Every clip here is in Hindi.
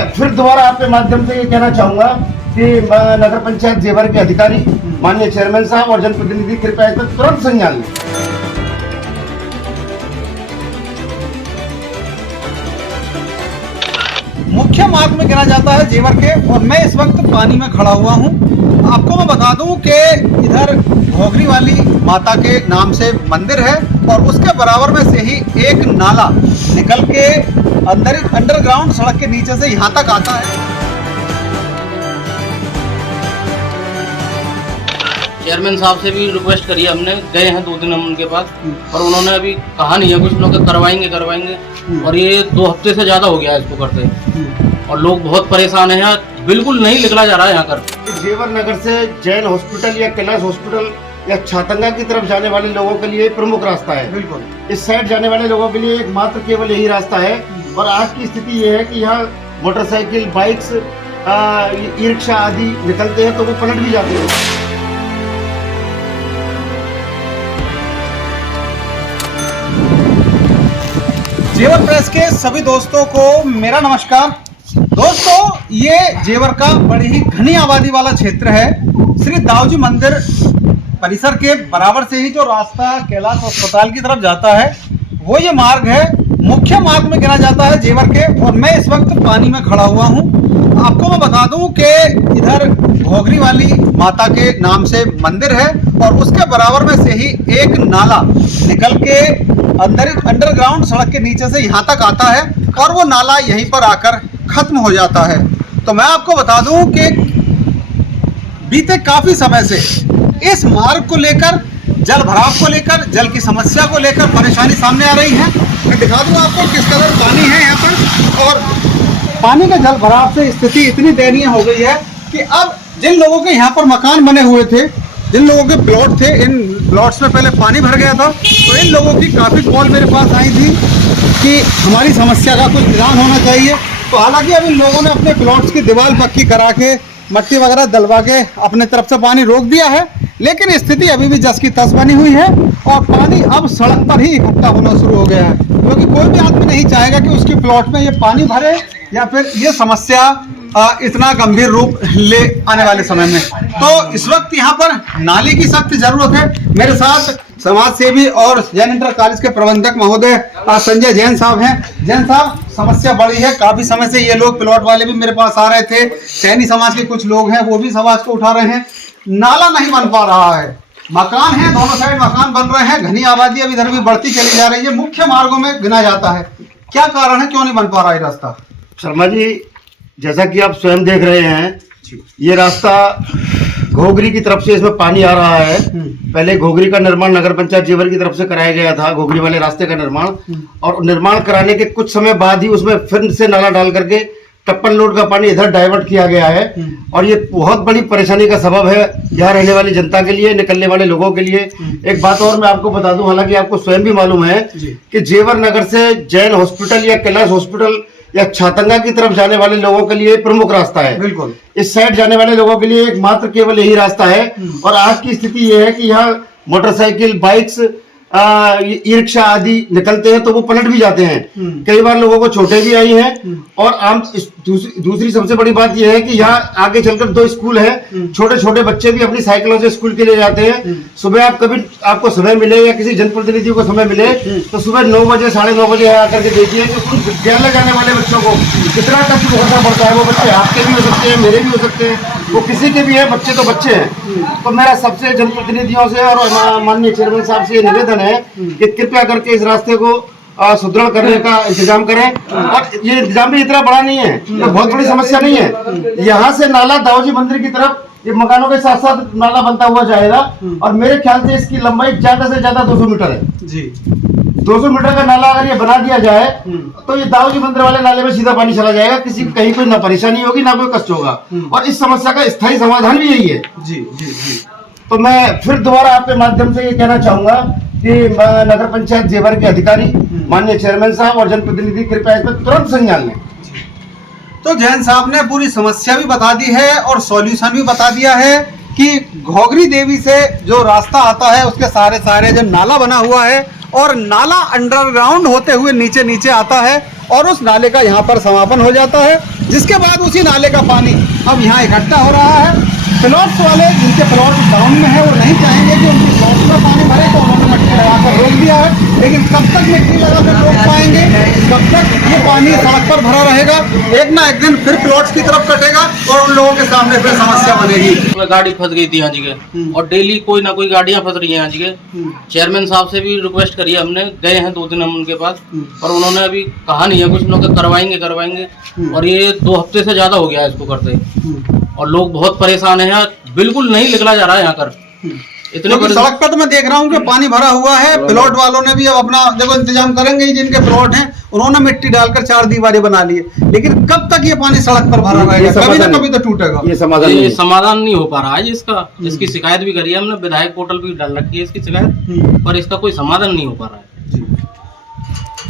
मैं फिर दोबारा आपके माध्यम से ये कहना चाहूंगा कि नगर पंचायत जेवर के अधिकारी, माननीय चेयरमैन साहब और जनप्रतिनिधि कृपया इस पर तुरंत संज्ञान लें। मुख्य मार्ग में गिना जाता है जेवर के, और मैं इस वक्त पानी में खड़ा हुआ हूँ। आपको मैं बता दूं कि इधर घोघरी वाली माता के नाम से मंदिर है और उसके बराबर में से ही एक नाला निकल के अंडरग्राउंड सड़क के नीचे से यहाँ तक आता है। चेयरमैन साहब से भी रिक्वेस्ट करी है हमने, गए हैं 2 दिन हम उनके पास, और उन्होंने अभी कहा नहीं है कुछ, लोग करवाएंगे और ये 2 हफ्ते से ज़्यादा हो गया है इसको करते, और लोग बहुत परेशान हैं। बिल्कुल नहीं निकला जा रहा है यहाँ कर। जेवर नगर से जैन हॉस्पिटल या कैलाश हॉस्पिटल या छातंगा की तरफ जाने वाले लोगों के लिए प्रमुख रास्ता है। बिल्कुल इस साइड जाने वाले लोगों के लिए एकमात्र केवल यही रास्ता है, और आज की स्थिति ये है कि यहाँ मोटरसाइकिल, बाइक्स, ई रिक्शा आदि निकलते हैं तो वो पलट भी जाते हैं। जेवर प्रेस के सभी दोस्तों को मेरा नमस्कार। दोस्तों, ये जेवर का बड़ी ही घनी आबादी वाला क्षेत्र है। श्री दाऊजी मंदिर परिसर के बराबर से ही जो रास्ता कैलाश अस्पताल की तरफ जाता है वो ये मार्ग है। मुख्य मार्ग में गिना जाता है जेवर के, और मैं इस वक्त पानी में खड़ा हुआ हूँ। आपको मैं बता दूं कि इधर घोघरी वाली माता के नाम से मंदिर है और उसके बराबर में से ही एक नाला निकल के अंडरग्राउंड सड़क के नीचे से यहाँ तक आता है और वो नाला यहीं पर आकर खत्म हो जाता है। तो मैं आपको बता दूं कि बीते काफी समय से इस मार्ग को लेकर, जल भराव को लेकर, जल की समस्या को लेकर परेशानी सामने आ रही है। मैं दिखा दूं आपको किस कदर पानी है यहाँ पर, और पानी के जल भराव से स्थिति इतनी दयनीय हो गई है कि अब जिन लोगों के यहाँ पर मकान बने हुए थे, जिन लोगों के प्लॉट थे, इन प्लॉट्स में पहले पानी भर गया था, तो इन लोगों की काफ़ी कॉल मेरे पास आई थी कि हमारी समस्या का कुछ निदान होना चाहिए। तो हालांकि अब इन लोगों ने अपने प्लॉट्स की दीवार पक्की करा के, मट्टी वगैरह डलवा के अपने तरफ से पानी रोक दिया है, लेकिन स्थिति अभी भी जस की तस बनी हुई है और पानी अब सड़क पर ही इकट्ठा होना शुरू हो गया है, क्योंकि कोई भी आदमी नहीं चाहेगा कि उसके प्लॉट में ये पानी भरे या फिर ये समस्या इतना गंभीर रूप ले आने वाले समय में। तो इस वक्त यहाँ पर नाले की सख्त जरूरत है। मेरे साथ समाज सेवी और जैन इंटर कॉलेज के प्रबंधक महोदय संजय जैन साहब हैं। जैन साहब, समस्या बड़ी है, काफी समय से ये लोग प्लॉट वाले भी मेरे पास आ रहे थे, सैनी समाज के कुछ लोग हैं वो भी समाज को उठा रहे हैं। नाला नहीं बन पा रहा है, मकान है, दोनों साइड मकान बन रहे हैं, घनी आबादी अब इधर भी बढ़ती चली जा रही है, मुख्य मार्गों में गिना जाता है। क्या कारण है, क्यों नहीं बन पा रहा है रास्ता? शर्मा जी, जैसा कि आप स्वयं देख रहे हैं, ये रास्ता घोघरी की तरफ से इसमें पानी आ रहा है। पहले घोघरी का निर्माण नगर पंचायत जेवर की तरफ से कराया गया था, घोघरी वाले रास्ते का निर्माण, और निर्माण कराने के कुछ समय बाद ही उसमें फिर से नाला डाल करके टप्पन लोड का पानी इधर डाइवर्ट किया गया है, और ये बहुत बड़ी परेशानी का सबब है यहाँ रहने वाली जनता के लिए, निकलने वाले लोगों के लिए। एक बात और मैं आपको बता दूं, हालांकि आपको स्वयं भी मालूम है कि जेवर नगर से जैन हॉस्पिटल या कैलाश हॉस्पिटल या छातंगा की तरफ जाने वाले लोगों के लिए प्रमुख रास्ता है। बिल्कुल, इस साइड जाने वाले लोगों के लिए एकमात्र केवल यही रास्ता है, और आज की स्थिति ये है कि यहाँ मोटरसाइकिल, बाइक्स, ई रिक्शा आदि निकलते हैं तो वो पलट भी जाते हैं। कई बार लोगों को चोटें भी आई हैं, और आम दूसरी सबसे बड़ी बात यह है कि यहाँ आगे चलकर 2 स्कूल हैं, छोटे छोटे बच्चे भी अपनी साइकिलों से स्कूल के लिए जाते हैं। सुबह आपको समय मिले या किसी जनप्रतिनिधि को समय मिले तो सुबह 9 बजे, 9:30 बजे आकर के देखिए कि उन विद्यालय जाने वाले बच्चों को कितना कष्ट भोगना पड़ता है। वो बच्चे आपके भी हो सकते हैं, मेरे भी हो सकते हैं, वो किसी के भी है, बच्चे तो बच्चे हैं। तो मेरा सबसे जनप्रतिनिधियों से और माननीय चेयरमैन साहब से ये निवेदन है कि कृपया करके इस रास्ते को सुदृढ़ करने का इंतजाम करें। और ये इंतजाम भी इतना बड़ा नहीं है, तो बहुत बड़ी समस्या नहीं है। यहाँ से नाला दाऊजी मंदिर की तरफ ये मकानों के साथ साथ नाला बनता हुआ जाएगा, और मेरे ख्याल से इसकी लंबाई ज्यादा से ज्यादा 200 मीटर है जी। 200 मीटर का नाला अगर ये बना दिया जाए तो ये दाऊजी मंदिर वाले नाले में सीधा पानी चला जाएगा, किसी कहीं कोई ना परेशानी होगी ना कोई कष्ट होगा, और इस समस्या का स्थायी समाधान भी यही है जी जी जी। तो मैं फिर दोबारा आपके माध्यम से ये कहना चाहूंगा कि नगर पंचायत जेवर के अधिकारी, माननीय चेयरमैन साहब और जनप्रतिनिधि कृपया इस पर तुरंत संज्ञान लें। तो जैन साहब ने पूरी समस्या भी बता दी है और सॉल्यूशन भी बता दिया है कि घोघरी देवी से जो रास्ता आता है उसके सारे जो नाला बना हुआ है, और नाला अंडरग्राउंड होते हुए नीचे आता है और उस नाले का यहाँ पर समापन हो जाता है। जिसके बाद उसी नाले का पानी अब यहाँ इकट्ठा हो रहा है। प्लॉट्स वाले जिनके प्लॉट डाउन में है वो नहीं चाहेंगे कि उनके प्लॉट में पानी भरे, तो उन्होंने मिट्टी लगाकर रोक दिया है। लेकिन कब तक मिट्टी लगाकर रोक पाएंगे, कब तक ये पानी सड़क पर भरा रहेगा, एक ना एक दिन फिर प्लॉट्स की तरफ कटेगा और उन लोगों के सामने फिर समस्या बनेगी। गाड़ी फंस गई थी यहाँ जी के, और डेली कोई ना कोई गाड़ियाँ फंस रही हैं यहाँ जी के। चेयरमैन साहब से भी रिक्वेस्ट करी है हमने, गए हैं 2 दिन हम उनके पास, पर उन्होंने अभी कहा नहीं है कुछ लोग करवाएंगे करवाएंगे, और ये 2 हफ्ते से ज्यादा हो गया है इसको करते, और लोग बहुत परेशान हैं। बिल्कुल नहीं निकला जा रहा है यहाँ पर। इतने सड़क पर तो मैं देख रहा हूँ कि पानी भरा हुआ है। प्लॉट वालों ने भी अब अपना देखो इंतजाम करेंगे ही, जिनके प्लॉट हैं उन्होंने मिट्टी डालकर 4 दीवारें बना ली है। लेकिन कब तक ये पानी सड़क पर भरा रहेगा, कभी ना कभी तो टूटेगा। ये समाधान नहीं हो पा रहा है इसका। इसकी शिकायत भी करी है हमने, विधायक पोर्टल भी डाल रखी है इसकी शिकायत, पर इसका कोई समाधान नहीं हो पा रहा है।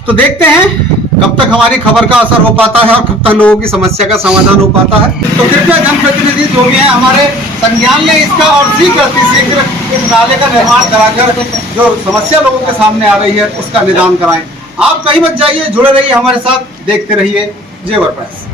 तो देखते हैं कब तक हमारी खबर का असर हो पाता है और कब तक लोगों की समस्या का समाधान हो पाता है। तो कृपया जनप्रतिनिधि जो भी हैं हमारे संज्ञान लें इसका, और शीघ्र इस नाले का निर्माण कराकर जो समस्या लोगों के सामने आ रही है उसका निदान कराएं। आप कहीं मत जाइए, जुड़े रहिए हमारे साथ, देखते रहिए जेवर प्रेस।